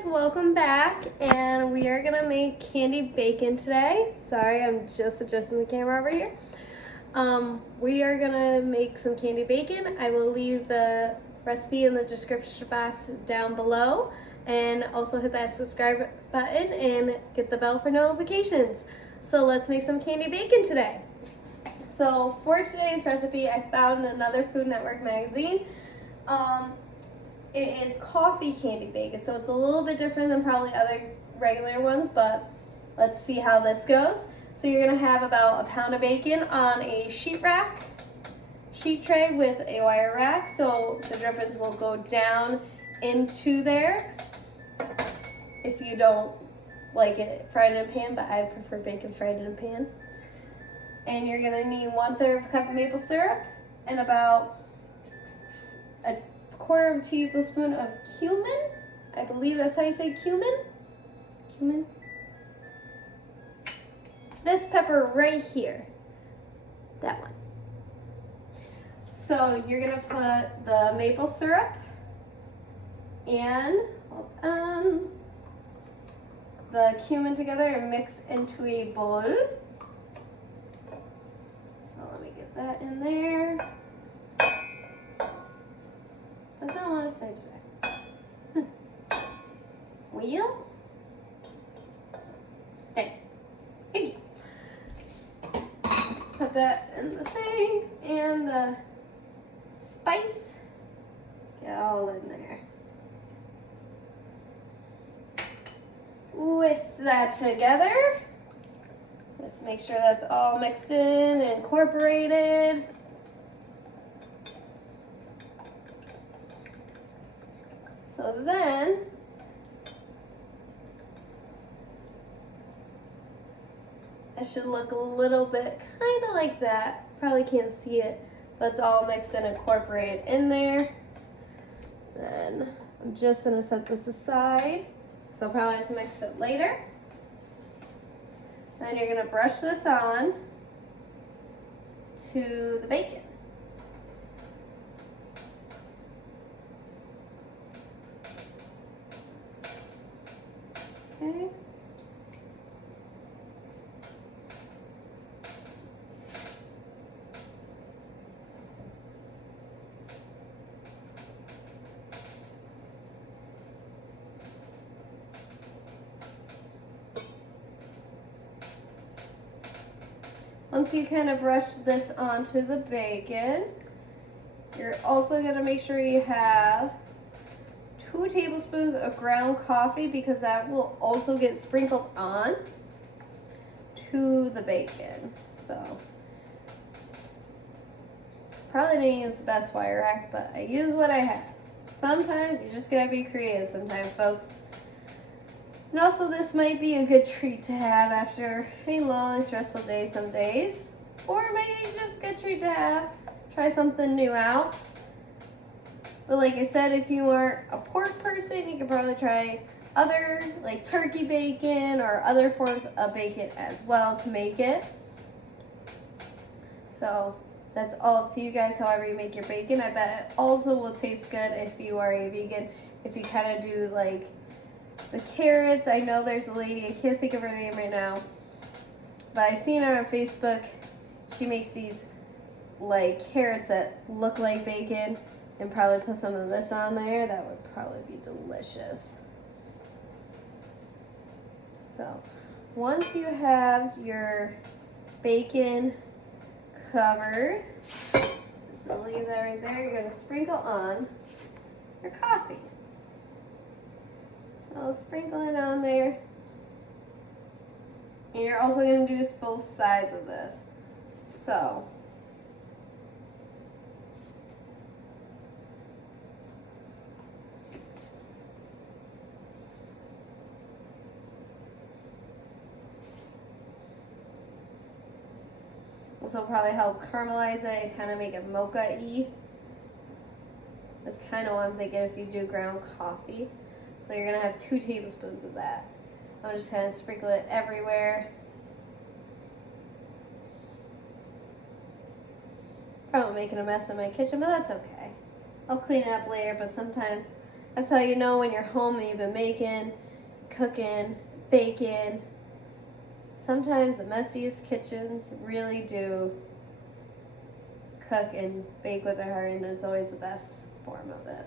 guys, welcome back, and we are gonna make candied bacon today. Sorry, I'm just adjusting the camera over here. We are gonna make some candied bacon. I will leave the recipe in the description box down below, and also hit that subscribe button and get the bell for notifications. So let's make some candied bacon today. So for today's recipe, I found another Food Network magazine. It is coffee candy bacon, so it's a little bit different than probably other regular ones, but let's see how this goes. So you're gonna have about a pound of bacon on a sheet tray with a wire rack, so the drippings will go down into there. If you don't like it fried in a pan, but I prefer bacon fried in a pan. And you're gonna need 1/3 cup of maple syrup and about a 1/4 tablespoon of cumin. I believe that's how you say cumin. Cumin. This pepper right here. That one. So you're gonna put the maple syrup and the cumin together and mix into a bowl. So let me get that in there. Does not want to say today. Wheel? There. Thank you. Put that in the sink and the spice. Get all in there. Whisk that together. Just make sure that's all mixed in and incorporated. So then, it should look a little bit kind of like that. Probably can't see it, but it's all mixed and incorporated in there. Then I'm just gonna set this aside, so I'll probably have to mix it later. Then you're gonna brush this on to the bacon. Okay. Once you kind of brush this onto the bacon, you're also going to make sure you have 2 tablespoons of ground coffee, because that will also get sprinkled on to the bacon. So probably didn't use the best wire rack, but I use what I have. Sometimes you just gotta be creative sometimes, folks. And also, this might be a good treat to have after a long, stressful day some days. Or maybe just a good treat to have. Try something new out. But like I said, if you aren't a pork person, you could probably try other, like turkey bacon or other forms of bacon as well to make it. So that's all up to you guys, however you make your bacon. I bet it also will taste good if you are a vegan. If you kind of do like the carrots. I know there's a lady, I can't think of her name right now, but I seen her on Facebook. She makes these like carrots that look like bacon, and probably put some of this on there. That would probably be delicious. So once you have your bacon covered, so leave that right there. You're gonna sprinkle on your coffee. So sprinkle it on there. And you're also gonna do both sides of this. So this will probably help caramelize it and kind of make it mocha-y. That's kind of what I'm thinking if you do ground coffee. So you're gonna have 2 tablespoons of that. I'm just gonna sprinkle it everywhere. Probably making a mess in my kitchen, but that's okay. I'll clean it up later, but sometimes That's how you know when you're home and you've been making, cooking, baking. Sometimes the messiest kitchens really do cook and bake with their heart, and it's always the best form of it.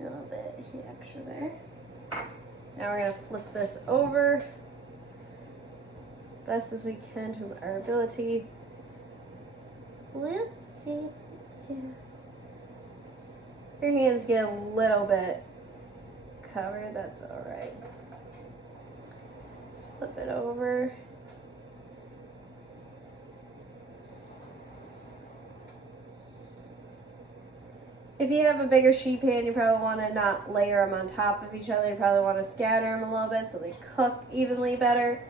A little bit extra there. Now we're going to flip this over as best as we can to our ability. Whoopsie. Your hands get a little bit covered, that's all right. Just flip it over. If you have a bigger sheet pan, you probably want to not layer them on top of each other. You probably want to scatter them a little bit so they cook evenly better.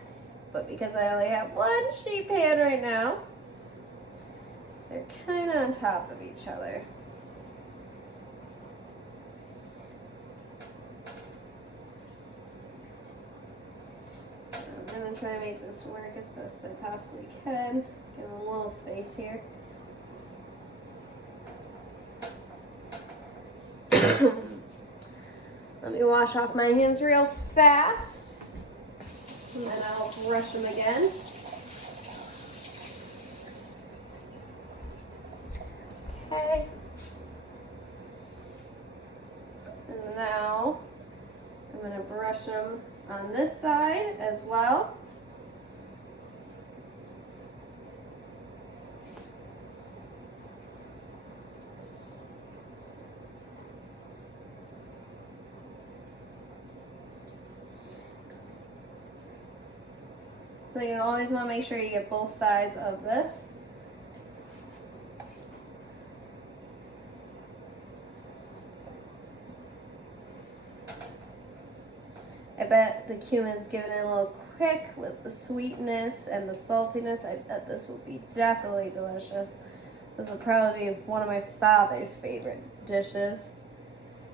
But because I only have one sheet pan right now, they're kind of on top of each other. I'm going to try to make this work as best as I possibly can. Give them a little space here. Let me wash off my hands real fast, and then I'll brush them again. Okay. And now I'm going to brush them on this side as well. So you always want to make sure you get both sides of this. I bet the cumin's giving it a little kick with the sweetness and the saltiness. I bet this will be definitely delicious. This will probably be one of my father's favorite dishes.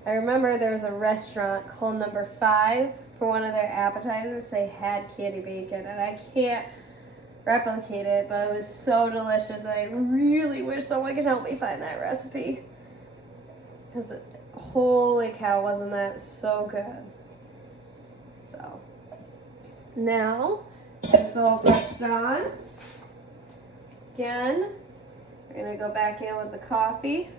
I remember there was a restaurant called Number 5. For one of their appetizers, they had candied bacon, and I can't replicate it, but it was so delicious, and I really wish someone could help me find that recipe. Because holy cow, wasn't that so good. So, now, it's all brushed on. Again, we're going to go back in with the coffee.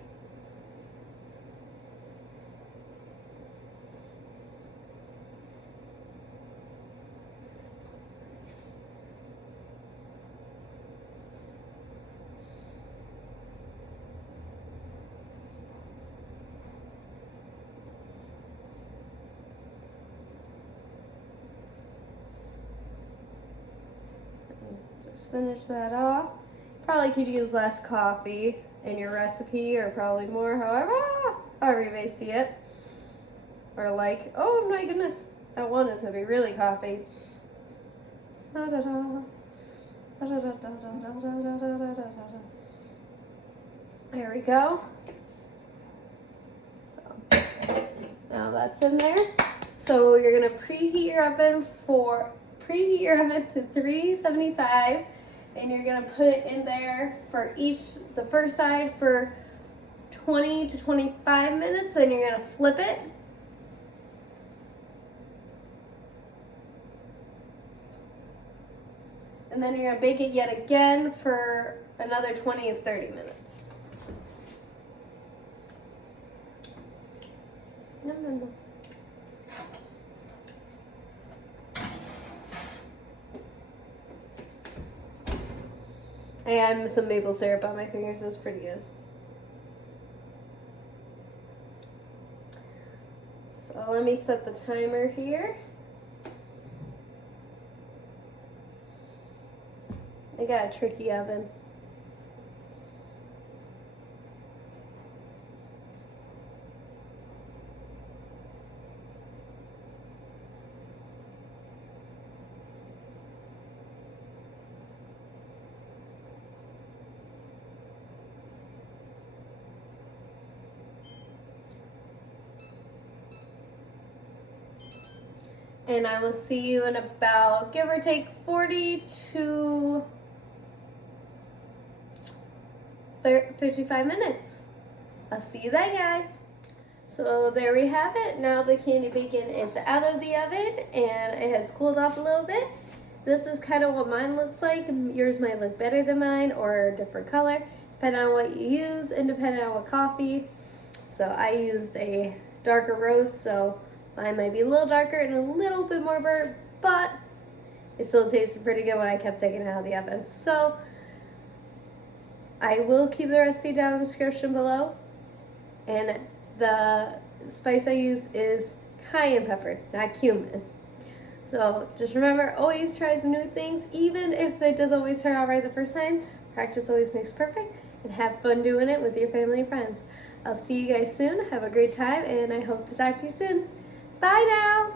Just finish that off. Probably could use less coffee in your recipe, or probably more, however you may see it. Or like, oh my goodness, that one is gonna be really coffee. There we go. So now that's in there. So you're gonna preheat your oven to 375, and you're gonna put it in there for the first side for 20 to 25 minutes, then you're gonna flip it. And then you're gonna bake it yet again for another 20 to 30 minutes. No. I had some maple syrup on my fingers. It was pretty good. So let me set the timer here. I got a tricky oven. And I will see you in about, give or take, 40 to 55 minutes. I'll see you then, guys. So there we have it. Now the candy bacon is out of the oven and it has cooled off a little bit. This is kind of what mine looks like. Yours might look better than mine or a different color, depending on what you use and depending on what coffee. So I used a darker roast, so mine might be a little darker and a little bit more burnt, but it still tasted pretty good when I kept taking it out of the oven. So I will keep the recipe down in the description below. And the spice I use is cayenne pepper, not cumin. So just remember, always try some new things, even if it doesn't always turn out right the first time. Practice always makes perfect, and have fun doing it with your family and friends. I'll see you guys soon. Have a great time, and I hope to talk to you soon. Bye now.